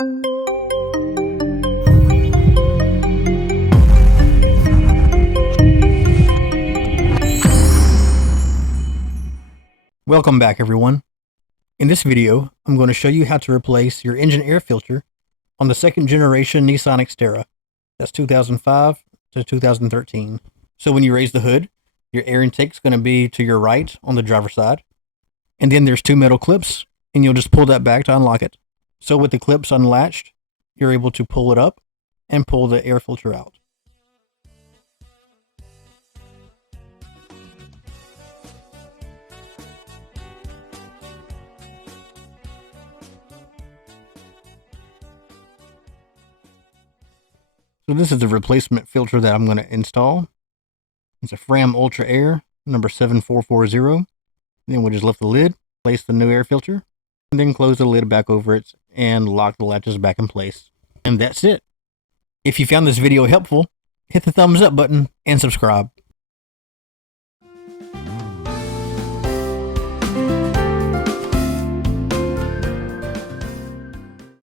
Welcome back, everyone. In this video, I'm going to show you how to replace your engine air filter on the second generation Nissan Xterra. That's 2005 to 2013. So when you raise the hood, your air intake is going to be to your right on the driver's side. And then there's two metal clips, and you'll just pull that back to unlock it. So with the clips unlatched, you're able to pull it up and pull the air filter out. So this is the replacement filter that I'm going to install. It's a FRAM Ultra Air number 7440. Then we'll just lift the lid, place the new air filter, and then close the lid back over it and lock the latches back in place. And that's it. If you found this video helpful, hit the thumbs up button and subscribe.